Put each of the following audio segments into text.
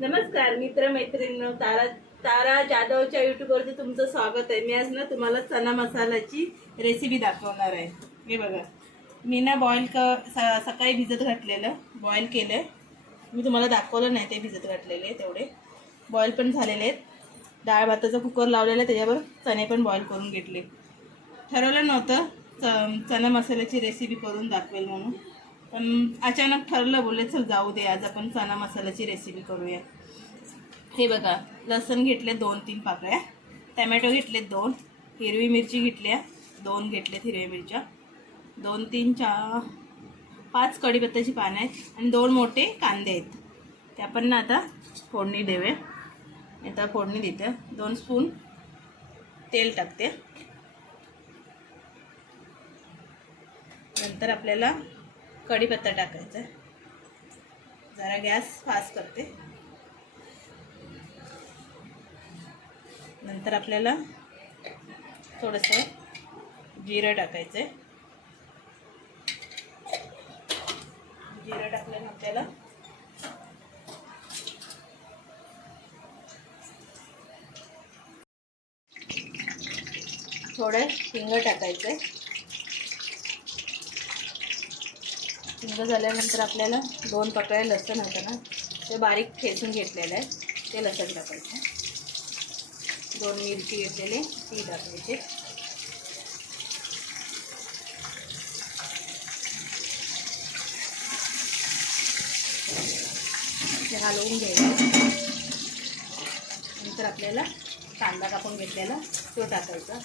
नमस्कार मित्र मैत्रिणींनो, तारा तारा जाधवच्या यूट्यूबवरती तुमचं स्वागत आहे। मी आज ना तुम्हाला चना मसाल्याची रेसिपी दाखवणार आहे। हे बघा, मी ना सकाळी भिजत घातलेलं, बॉईल केलं। मी तुम्हाला दाखवलं नाही ते भिजत घातलेले, तेवढे बॉईल पण झालेले आहेत। डाळ भाताचा कुकर लावलेला, त्याच्यावर चणे पण बॉईल करून घेतले। ठरवलं नव्हतं चना मसाल्याची रेसिपी करून दाखवेल म्हणून, पण अचानक ठरलं, बोलले चल जाऊ दे, आज आपण चना मसाल्याची रेसिपी करूया। हे बघा, लसूण घेतले 2-3 पाकळ्या, टमॅटो घेतले 2, हिरवी मिरची घेतल्या 2 घेतलेत हिरव्या मिरच्या, 2-3-4-5 कढीपत्त्याची पानं आहेत आणि 2 मोठे कांदे आहेत। ते आपण ना आता फोडणी देऊया। आता फोडणी देते, 2 स्पून तेल टाकते। नंतर आपल्याला कढीपत्ता टाकायचा, जरा गॅस फास्ट करते। नंतर आपल्याला थोडंसं जिरं टाकायचं। जिरं टाकल्यानंतर आपल्याला थोडं हिंग टाकायचं। हिंग झाल्यानंतर आपल्याला 2 पाकळ्या लसूण होतं ना, ते बारीक ठेचून घेतलेलं आहे, ते लसूण टाकायचं। 2 मिरची घेतलेली ती टाकायची। ते हलवून घ्यायचं। नंतर आपल्याला कांदा कापून घेतलेला तो टाकायचा।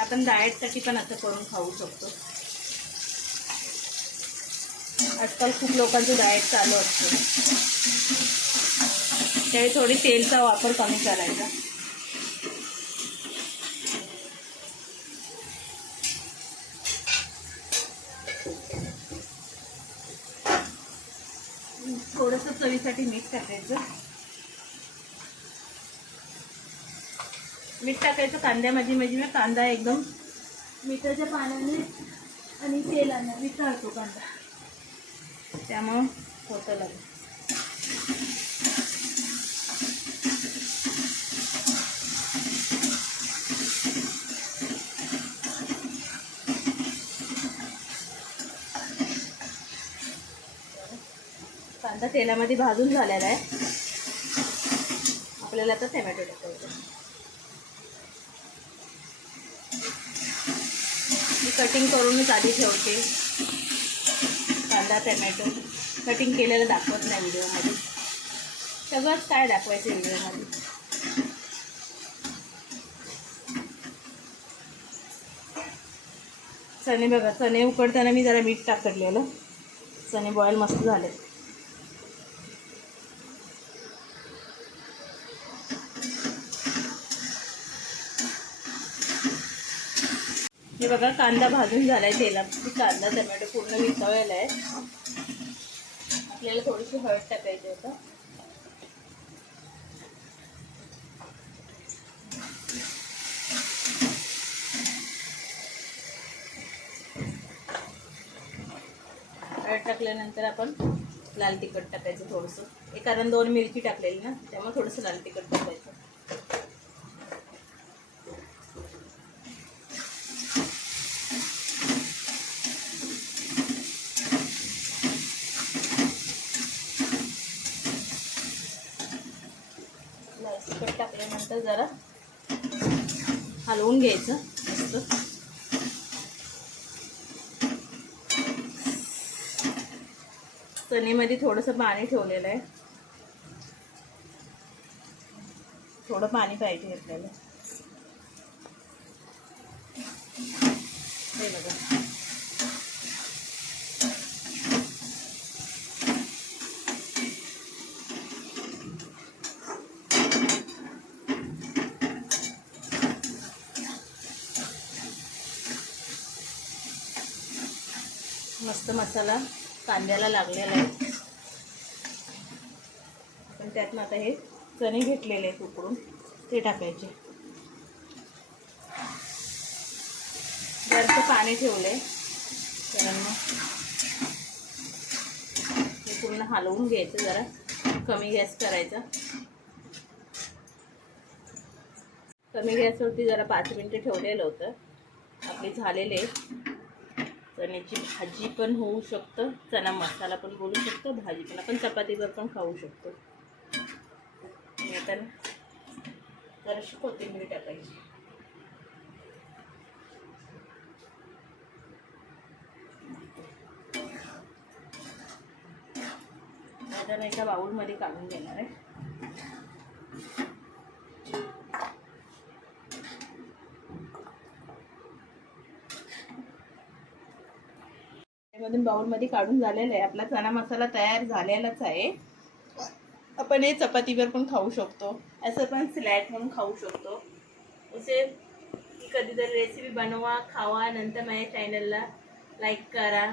आपण डाएटसाठी पण असं करून खाऊ शकतो। आजकाल खूप लोकांचं डाएट चालू असतं, त्यावेळी थोडी तेलचा वापर कमी करायचा। थोडंसं चवीसाठी मीठ टाकायचं। मीठ टाकायचं कांद्यामध्ये, म्हणजे कांदा एकदम मिठाच्या पाण्याने आणि तेलाने वितळतो कांदा, त्यामुळं होतं लागेल। कांदा तेलामध्ये भाजून झालेला आहे, आपल्याला आता टमॅटो टाकायचं। मी कटिंग करूनच आधी ठेवते, कांदा टमॅटो कटिंग केलेलं दाखवत नाही व्हिडिओमध्ये, सगळंच काय दाखवायचं व्हिडिओमध्ये। चणे बघा, चणे उकडताना मी जरा मीठ टाकलेलं, चणे बॉईल मस्त झाले। हे बघा, कांदा भाजून झालाय तेलात, कांदा टमॅटो पूर्ण वितळलेला आहे। आपल्याला थोडीशी हळद टाकायची होतं। हळद टाकल्यानंतर आपण लाल तिखट टाकायचं थोडंसं, कारण 2 मिरची टाकलेली ना, त्यामुळे थोडंसं लाल तिखट टाकायचं। लाल तिखट टाकल्यानंतर जरा हलवून घ्यायचं मस्त। चणेमध्ये थोडंसं पाणी ठेवलेलं आहे, थोडं पाणी पाहिजे आपल्याला। हे बघा, मस्त मसाला कांद्याला लागलेला आहे। पण त्यातनं आता हे चणे घेतलेले आहेत उकडून, ते टाकायचे। जरासं पाणी ठेवलंय, कारण मग पूर्ण हलवून घ्यायचं, जरा कमी गॅस करायचा. कमी गॅसवरती जरा 5 मिनटं ठेवलेलं होतं. आपली झालेले चण्याची भाजी पण होऊ शकतं, चना मसाला पण बोलू शकतो, भाजी पण आपण चपातीवर पण खाऊ शकतो. आता जराशी कोथिंबीर टाकायची. आता मी एका बाउलमध्ये काढून घेणार आहे. मधून बाउलमध्ये काढून झालेला आहे. आपला चना मसाला तयार झालेलाच आहे. आपण हे चपातीवर पण खाऊ शकतो, असं पण सॅलड म्हणून खाऊ शकतो. उसे कधीतरी रेसिपी बनवा, खावा. नंतर माझ्या चॅनलला लाईक करा,